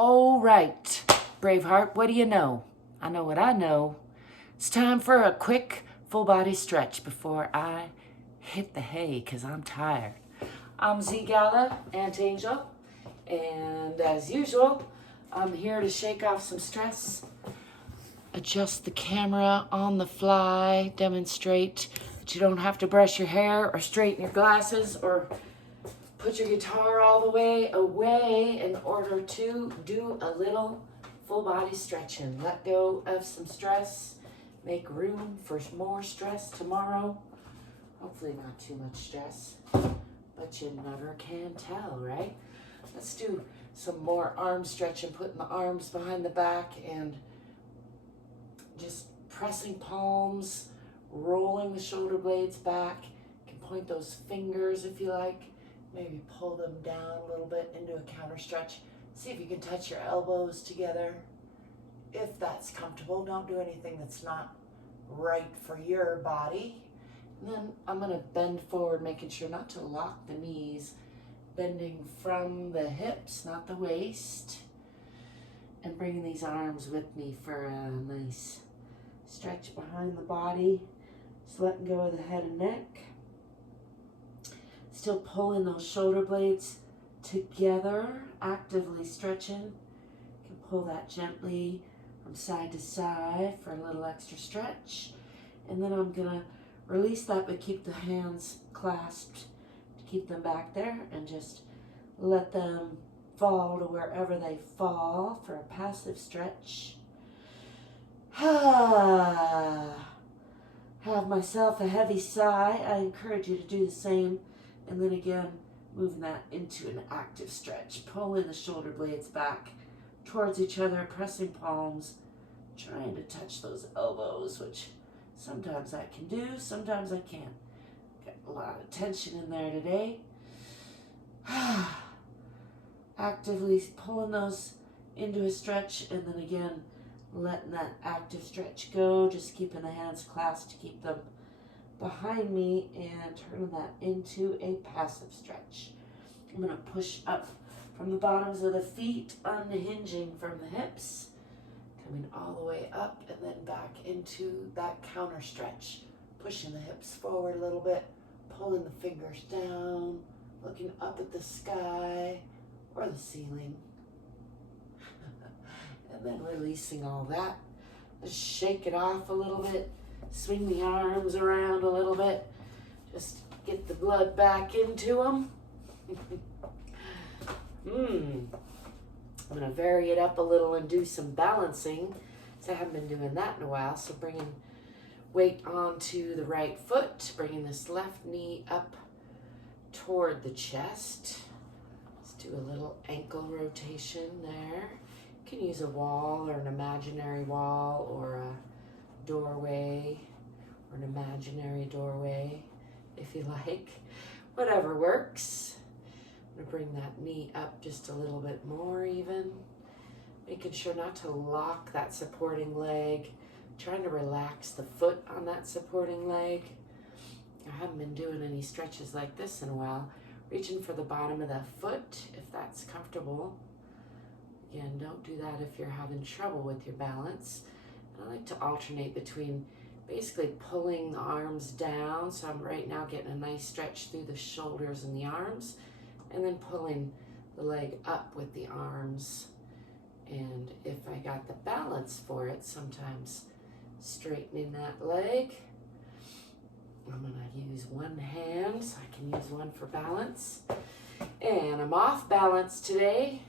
All right, Braveheart, what do you know? I know what I know. It's time for a quick full body stretch before I hit the hay because I'm tired. I'm ZGALA, Aunt Angel, and as usual, I'm here to shake off some stress, adjust the camera on the fly, demonstrate that you don't have to brush your hair or straighten your glasses or put your guitar all the way away in order to do a little full body stretching. Let go of some stress, make room for more stress tomorrow. Hopefully not too much stress, but you never can tell, right? Let's do some more arm stretching, putting the arms behind the back and just pressing palms, rolling the shoulder blades back. You can point those fingers if you like. Maybe pull them down a little bit into a counter stretch. See if you can touch your elbows together. If that's comfortable, don't do anything that's not right for your body. And then I'm gonna bend forward, making sure not to lock the knees, bending from the hips, not the waist, and bringing these arms with me for a nice stretch behind the body. Just letting go of the head and neck. Still pulling those shoulder blades together, actively stretching. You can pull that gently from side to side for a little extra stretch. And then I'm gonna release that, but keep the hands clasped to keep them back there and just let them fall to wherever they fall for a passive stretch. Have myself a heavy sigh. I encourage you to do the same. And then again, moving that into an active stretch. Pulling the shoulder blades back towards each other, pressing palms, trying to touch those elbows, which sometimes I can do, sometimes I can't. Got a lot of tension in there today. Actively pulling those into a stretch, and then again, letting that active stretch go, just keeping the hands clasped to keep them behind me and turning that into a passive stretch. I'm going to push up from the bottoms of the feet, unhinging from the hips, coming all the way up and then back into that counter stretch, pushing the hips forward a little bit, pulling the fingers down, looking up at the sky or the ceiling, and then releasing all that. Just shake it off a little bit. Swing the arms around a little bit. Just get the blood back into them. I'm going to vary it up a little and do some balancing. So I haven't been doing that in a while. So bringing weight onto the right foot. Bringing this left knee up toward the chest. Let's do a little ankle rotation there. You can use a wall or an imaginary wall or a doorway or an imaginary doorway if you like, whatever works. I'm gonna bring that knee up just a little bit more even, making sure not to lock that supporting leg, trying to relax the foot on that supporting leg. I haven't been doing any stretches like this in a while. Reaching for the bottom of the foot if that's comfortable. Again, don't do that if you're having trouble with your balance. I like to alternate between basically pulling the arms down, so I'm right now getting a nice stretch through the shoulders and the arms, and then pulling the leg up with the arms. And if I got the balance for it, sometimes straightening that leg. I'm gonna use one hand, so I can use one for balance. And I'm off balance today.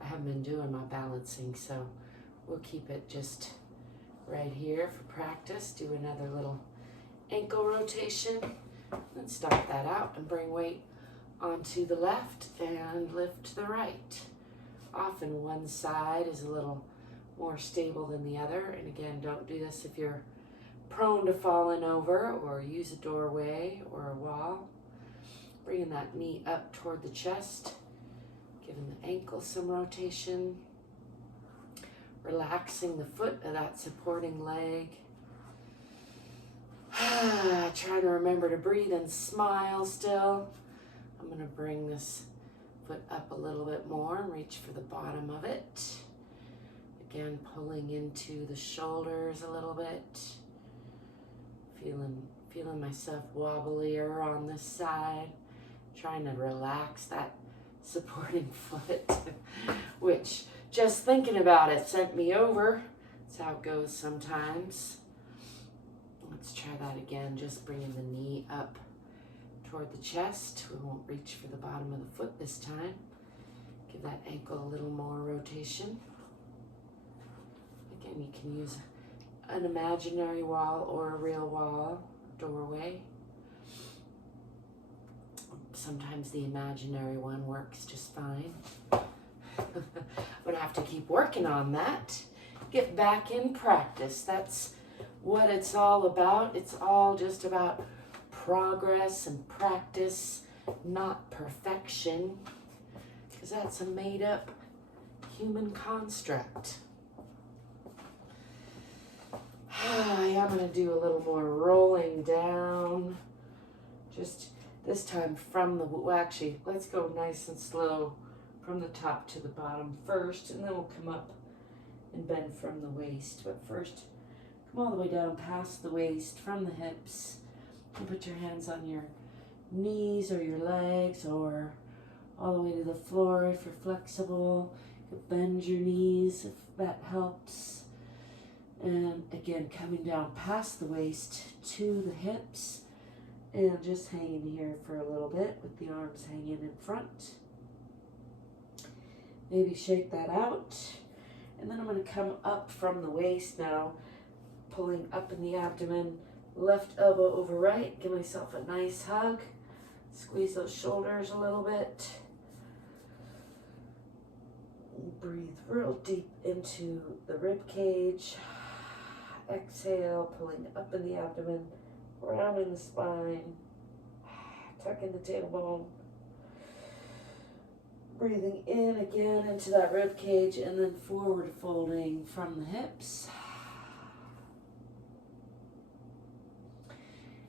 I haven't been doing my balancing, so we'll keep it just right here for practice. Do another little ankle rotation. Then stop that out and bring weight onto the left and lift to the right. Often one side is a little more stable than the other. And again, don't do this if you're prone to falling over or use a doorway or a wall. Bringing that knee up toward the chest, giving the ankle some rotation. Relaxing the foot of that supporting leg. Trying to remember to breathe and smile still. I'm going to bring this Foot up a little bit more, reach for the bottom of it. Again, pulling into the shoulders a little bit. Feeling myself wobblier on this side. Trying to relax that supporting foot, which just thinking about it sent me over. That's how it goes sometimes. Let's try that again, just bringing the knee up toward the chest. We won't reach for the bottom of the foot this time. Give that ankle a little more rotation. Again, you can use an imaginary wall or a real wall, doorway. Sometimes the imaginary one works just fine. I'm gonna have to keep working on that. Get back in practice. That's what it's all about. It's all just about progress and practice, not perfection, because that's a made-up human construct. I'm going to do a little more rolling down. Just this time from the, well, actually, let's go nice and slow from the top to the bottom first, and then we'll come up and bend from the waist. But first, come all the way down past the waist, from the hips, and put your hands on your knees or your legs, or all the way to the floor if you're flexible. You can bend your knees if that helps. And again, coming down past the waist to the hips, and just hanging here for a little bit with the arms hanging in front. Maybe shake that out. And then I'm going to come up from the waist now, pulling up in the abdomen, left elbow over right. Give myself a nice hug. Squeeze those shoulders a little bit. Breathe real deep into the rib cage. Exhale, pulling up in the abdomen, rounding the spine, tucking the tailbone. Breathing in again into that rib cage, and then forward folding from the hips.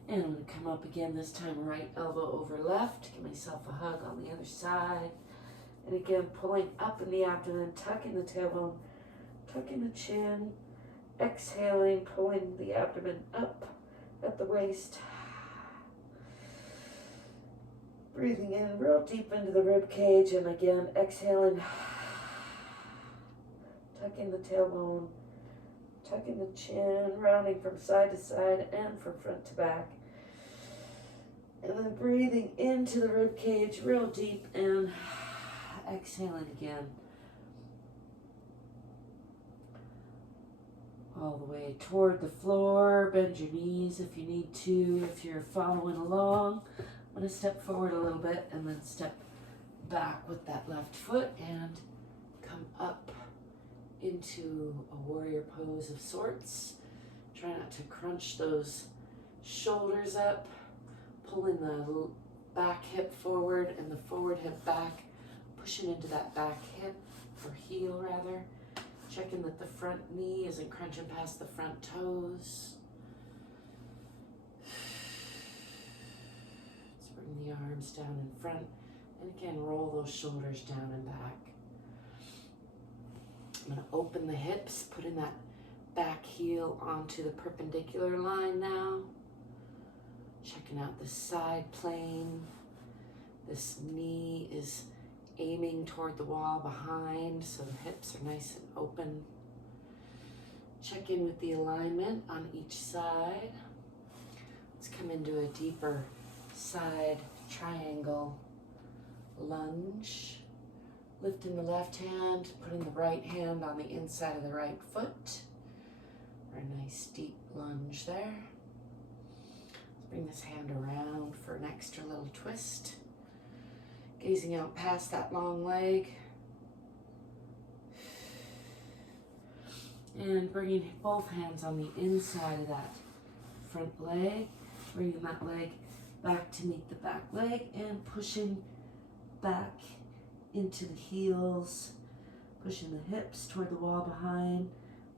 And I'm going to come up again, this time right elbow over left. Give myself a hug on the other side. And again, pulling up in the abdomen, tucking the tailbone, tucking the chin. Exhaling, pulling the abdomen up at the waist. Breathing in real deep into the rib cage, and again, exhaling. Tucking the tailbone, tucking the chin, rounding from side to side and from front to back. And then breathing into the rib cage real deep and exhaling again. All the way toward the floor. Bend your knees if you need to, if you're following along. I'm going to step forward a little bit and then step back with that left foot and come up into a warrior pose of sorts. Try not to crunch those shoulders up. Pulling the back hip forward and the forward hip back. Pushing into that back hip, or heel rather. Checking that the front knee isn't crunching past the front toes. Let's bring the arms down in front. And again, roll those shoulders down and back. I'm going to open the hips, putting that back heel onto the perpendicular line now. Checking out the side plane. This knee is aiming toward the wall behind, so the hips are nice and open. Check in with the alignment on each side. Let's come into a deeper side triangle lunge. Lifting the left hand, putting the right hand on the inside of the right foot. For a nice deep lunge there. Let's bring this hand around for an extra little twist. Gazing out past that long leg. And bringing both hands on the inside of that front leg. Bringing that leg back to meet the back leg and pushing back into the heels. Pushing the hips toward the wall behind.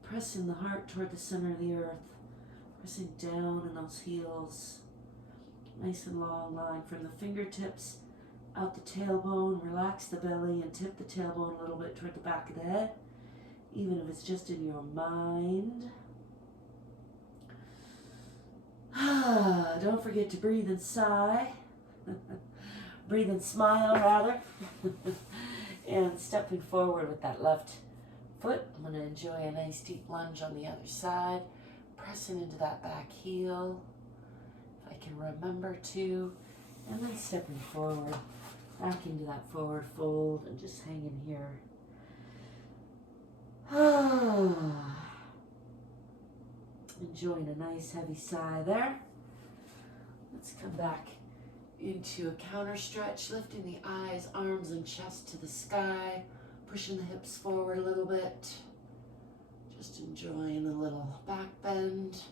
Pressing the heart toward the center of the earth. Pressing down in those heels. Nice and long line from the fingertips out the tailbone, relax the belly, and tip the tailbone a little bit toward the back of the head, even if it's just in your mind. Don't forget to breathe and sigh. Breathe and smile, rather. And stepping forward with that left foot. I'm going to enjoy a nice deep lunge on the other side. Pressing into that back heel, if I can remember to. And then stepping forward, back into that forward fold and just hanging here. Enjoying a nice heavy sigh there. Let's come back into a counter stretch, lifting the eyes, arms, and chest to the sky, pushing the hips forward a little bit. Just enjoying a little back bend,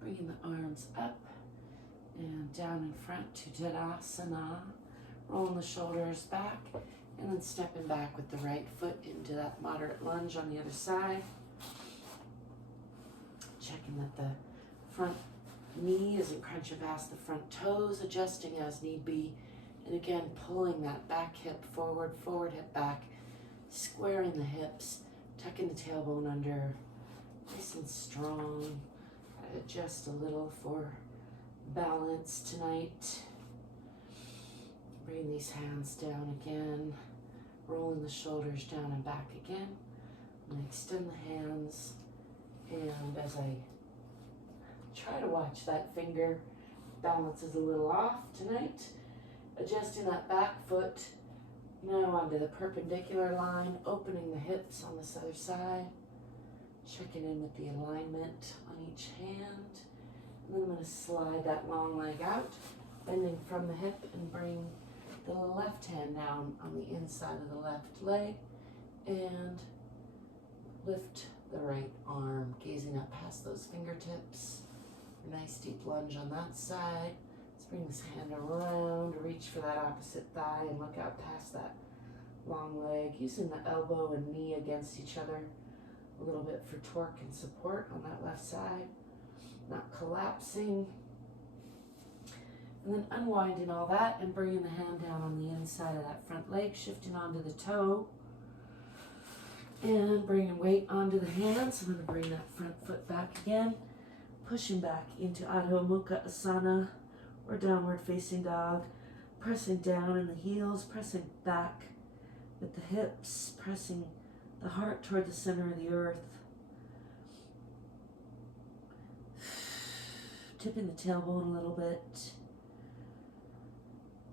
bringing the arms up and down in front to Tadasana, rolling the shoulders back, and then stepping back with the right foot into that moderate lunge on the other side. Checking that the front knee isn't crunching past the front toes, adjusting as need be, and again pulling that back hip forward, forward hip back, squaring the hips, tucking the tailbone under, nice and strong. Adjust a little for balance tonight. Bring these hands down again, rolling the shoulders down and back again. I'm going to extend the hands, and as I try to watch that finger, balance is a little off tonight. Adjusting that back foot now onto the perpendicular line, opening the hips on this other side, checking in with the alignment on each hand. And then I'm going to slide that long leg out, bending from the hip, and bring the left hand down on the inside of the left leg and lift the right arm, gazing up past those fingertips. A nice deep lunge on that side. Let's bring this hand around, reach for that opposite thigh, and look out past that long leg, using the elbow and knee against each other a little bit for torque and support on that left side, not collapsing. And then unwinding all that and bringing the hand down on the inside of that front leg, shifting onto the toe, and bringing weight onto the hands. I'm going to bring that front foot back again, pushing back into Adho Mukha Asana or downward facing dog, pressing down in the heels, pressing back with the hips, pressing the heart toward the center of the earth. Tipping the tailbone a little bit.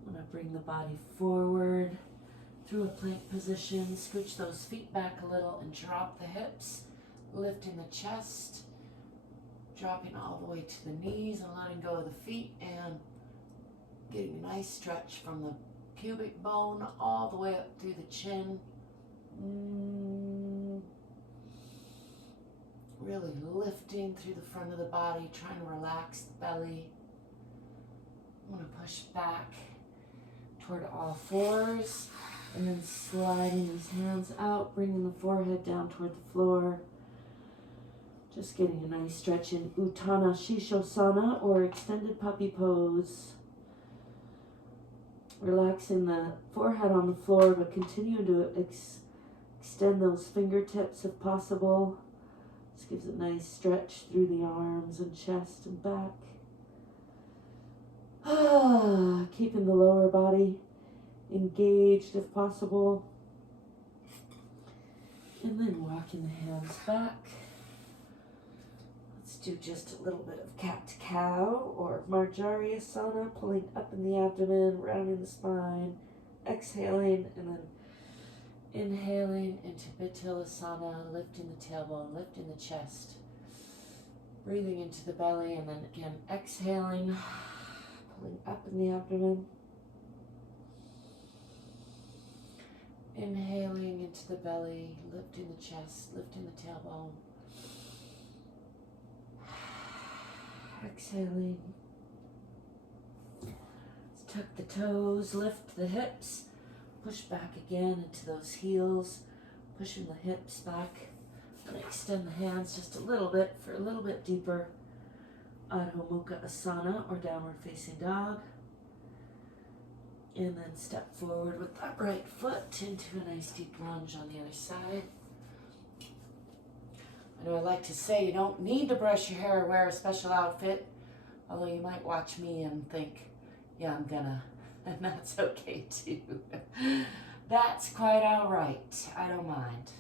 I'm going to bring the body forward through a plank position, scooch those feet back a little and drop the hips, lifting the chest, dropping all the way to the knees and letting go of the feet and getting a nice stretch from the pubic bone all the way up through the chin. Really lifting through the front of the body, trying to relax the belly. I'm going to push back toward all fours and then sliding these hands out, bringing the forehead down toward the floor. Just getting a nice stretch in Utthana Shishosana or extended puppy pose. Relaxing the forehead on the floor, but continue to extend those fingertips if possible. This gives a nice stretch through the arms and chest and back. Keeping the lower body engaged if possible. And then walking the hands back. Let's do just a little bit of cat to cow or Marjariyasana, pulling up in the abdomen, rounding the spine, exhaling, and then inhaling into Vittilasana, lifting the tailbone, lifting the chest, breathing into the belly, and then again exhaling, pulling up in the abdomen, inhaling into the belly, lifting the chest, lifting the tailbone, exhaling. Let's tuck the toes, lift the hips, push back again into those heels, pushing the hips back. I'm going to extend the hands just a little bit for a little bit deeper Adho Mukha Asana or downward facing dog. And then step forward with that right foot into a nice deep lunge on the other side. I know I like to say you don't need to brush your hair or wear a special outfit, although you might watch me and think, yeah, I'm gonna, and that's okay too. That's quite all right. I don't mind.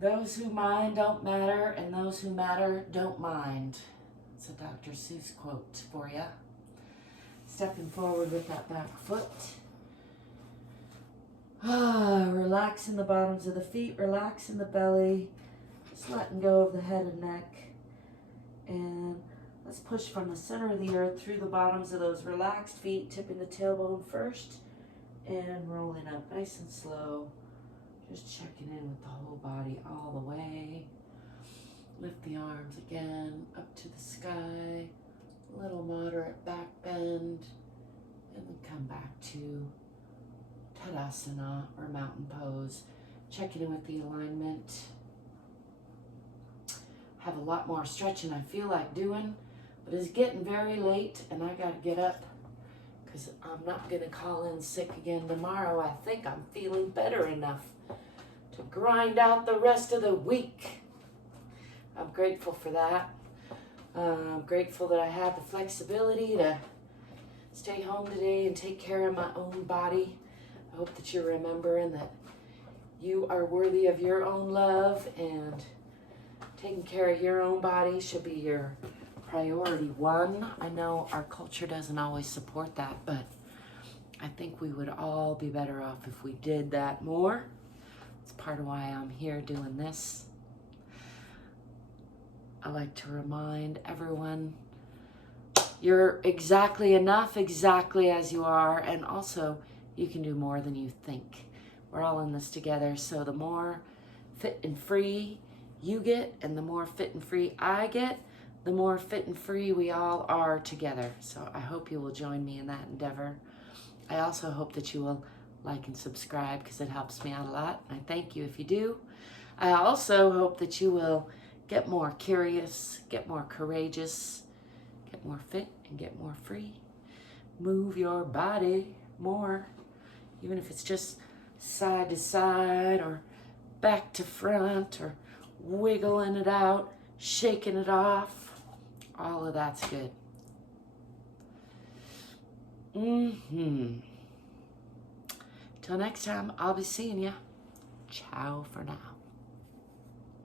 Those who mind don't matter, and those who matter don't mind. It's a Dr. Seuss quote for you. Stepping forward with that back foot. Relaxing the bottoms of the feet, relaxing the belly, just letting go of the head and neck. And let's push from the center of the earth through the bottoms of those relaxed feet, tipping the tailbone first and rolling up nice and slow. Just checking in with the whole body all the way. Lift the arms again up to the sky. A little moderate back bend. And then come back to Tadasana or mountain pose. Checking in with the alignment. Have a lot more stretching I feel like doing, but it's getting very late and I gotta get up because I'm not gonna call in sick again tomorrow. I think I'm feeling better enough to grind out the rest of the week. I'm grateful for that. I'm grateful that I have the flexibility to stay home today and take care of my own body. I hope that you're remembering that you are worthy of your own love, and taking care of your own body should be your priority one. I know our culture doesn't always support that, but I think we would all be better off if we did that more. It's part of why I'm here doing this. I like to remind everyone you're exactly enough, exactly as you are, and also you can do more than you think. We're all in this together, so the more fit and free you get and the more fit and free I get, the more fit and free we all are together. So I hope you will join me in that endeavor. I also hope that you will like and subscribe because it helps me out a lot. I thank you if you do. I also hope that you will get more curious, get more courageous, get more fit, and get more free. Move your body more, even if it's just side to side or back to front or wiggling it out, shaking it off. All of that's good. Till next time, I'll be seeing ya. Ciao for now.